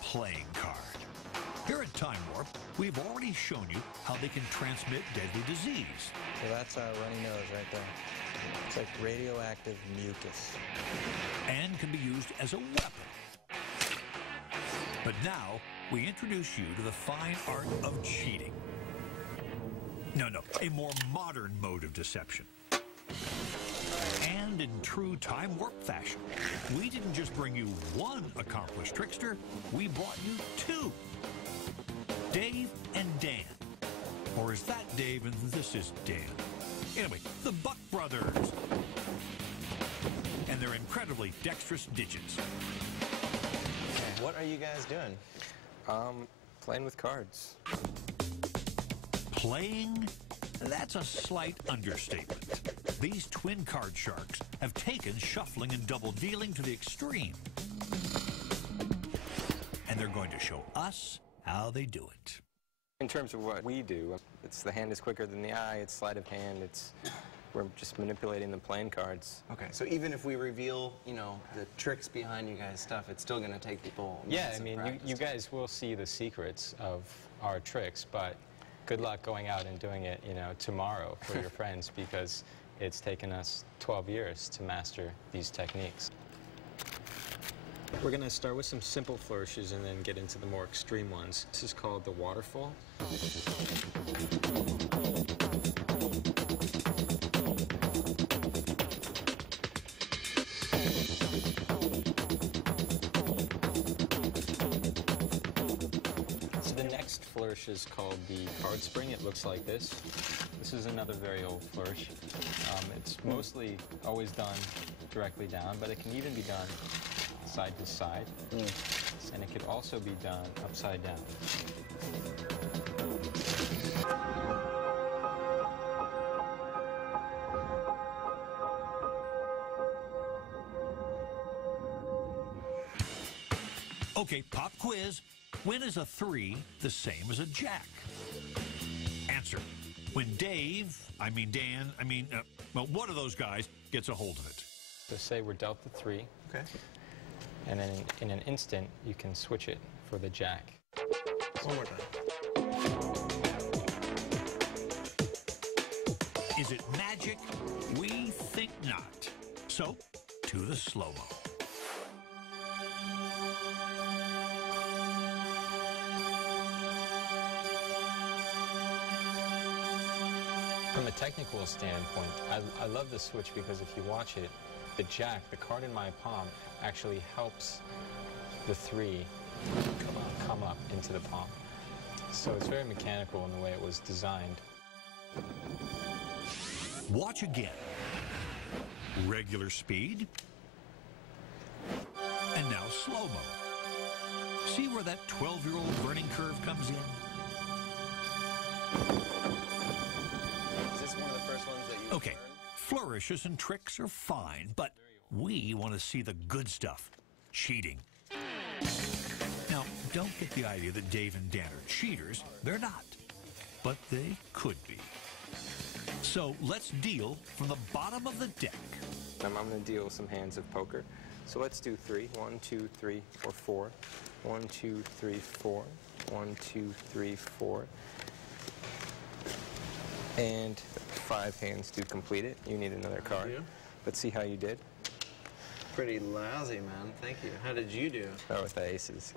playing card. Here at Time Warp, we've already shown you how they can transmit deadly disease. Well, that's our runny nose right there. It's like radioactive mucus. And can be used as a weapon. But now, we introduce you to the fine art of cheating. No, a more modern mode of deception. And in true Time Warp fashion, we didn't just bring you one accomplished trickster, we brought you two. Dave and Dan. Or is that Dave and this is Dan? Anyway, the Buck Brothers. And their incredibly dexterous digits. What are you guys doing? Playing with cards. Playing? That's a slight understatement. These twin card sharks have taken shuffling and double dealing to the extreme. And they're going to show us how they do it. In terms of what we do, it's the hand is quicker than the eye, it's sleight of hand, we're just manipulating the playing cards. Okay, so even if we reveal, you know, the tricks behind you guys' stuff, it's still going to take people Yeah, I mean, you guys will see the secrets of our tricks, but good luck going out and doing it, you know, tomorrow for your friends, because it's taken us 12 years to master these techniques. We're going to start with some simple flourishes and then get into the more extreme ones. This is called the waterfall. So the next flourish is called the card spring. It looks like this. This is another very old flourish. It's mostly always done directly down, but it can even be done side to side, and it could also be done upside down. Okay, pop quiz. When is a 3 the same as a jack? Answer. When Dave, Dan, well, one of those guys gets a hold of it. So say we're dealt the 3. Okay. And then in an instant, you can switch it for the jack. One more time. Is it magic? We think not. So, to the slow-mo. From a technical standpoint, I love the switch because if you watch it, the jack, the card in my palm, actually helps the 3 come up into the palm. So it's very mechanical in the way it was designed. Watch again. Regular speed. And now slow-mo. See where that 12-year-old learning curve comes in? Is this one of the first ones that you Okay, learned? flourishes and tricks are fine, but we want to see the good stuff, cheating. Now, don't get the idea that Dave and Dan are cheaters. They're not, but they could be. So let's deal from the bottom of the deck. I'm going to deal some hands of poker. So let's do 3. 1, 2, 3, or 4. 1, 2, 3, 4. 1, 2, 3, 4. And 5 hands to complete it. You need another card. Let's see how you did. Pretty lousy, man. Thank you. How did you do? Oh, with the aces.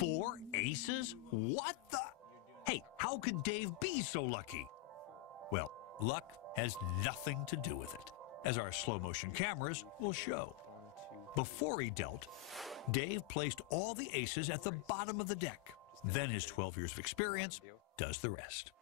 4 aces? What the? Hey, how could Dave be so lucky? Well, luck has nothing to do with it, as our slow-motion cameras will show. Before he dealt, Dave placed all the aces at the bottom of the deck. Then his 12 years of experience does the rest.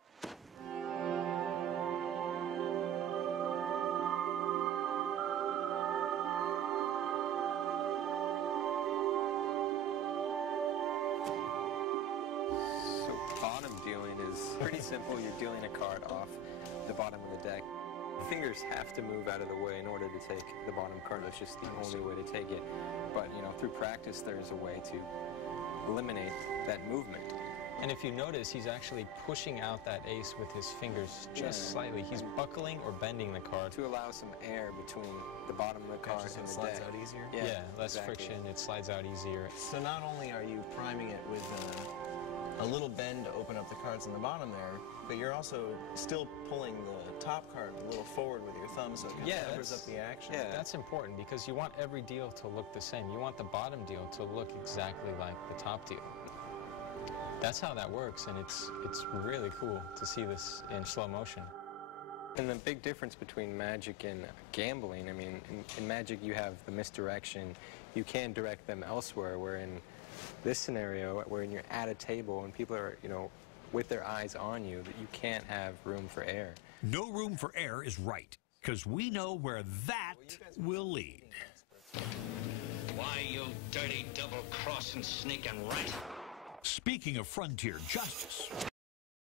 Bottom dealing is pretty simple. You're dealing a card off the bottom of the deck. Fingers have to move out of the way in order to take the bottom card. That's just the only way to take it. But, you know, through practice, there's a way to eliminate that movement. And if you notice, he's actually pushing out that ace with his fingers just slightly. He's buckling or bending the card. To allow some air between the bottom of the card Gotcha, so and it the slides deck. out easier? Yeah, less exactly. friction, it slides out easier. So not only are you priming it with a little bend to open up the cards in the bottom there, but you're also still pulling the top card a little forward with your thumb so it kind of covers up the action. Yeah. That's important because you want every deal to look the same. You want the bottom deal to look exactly like the top deal. That's how that works, and it's really cool to see this in slow motion. And the big difference between Magic and gambling, I mean, in Magic you have the misdirection. You can direct them elsewhere, where in this scenario, where you're at a table and people are, you know, with their eyes on you, that you can't have room for error. No room for error is right, because we know where that will lead. Why, you dirty double-crossing snake and rat? Speaking of frontier justice,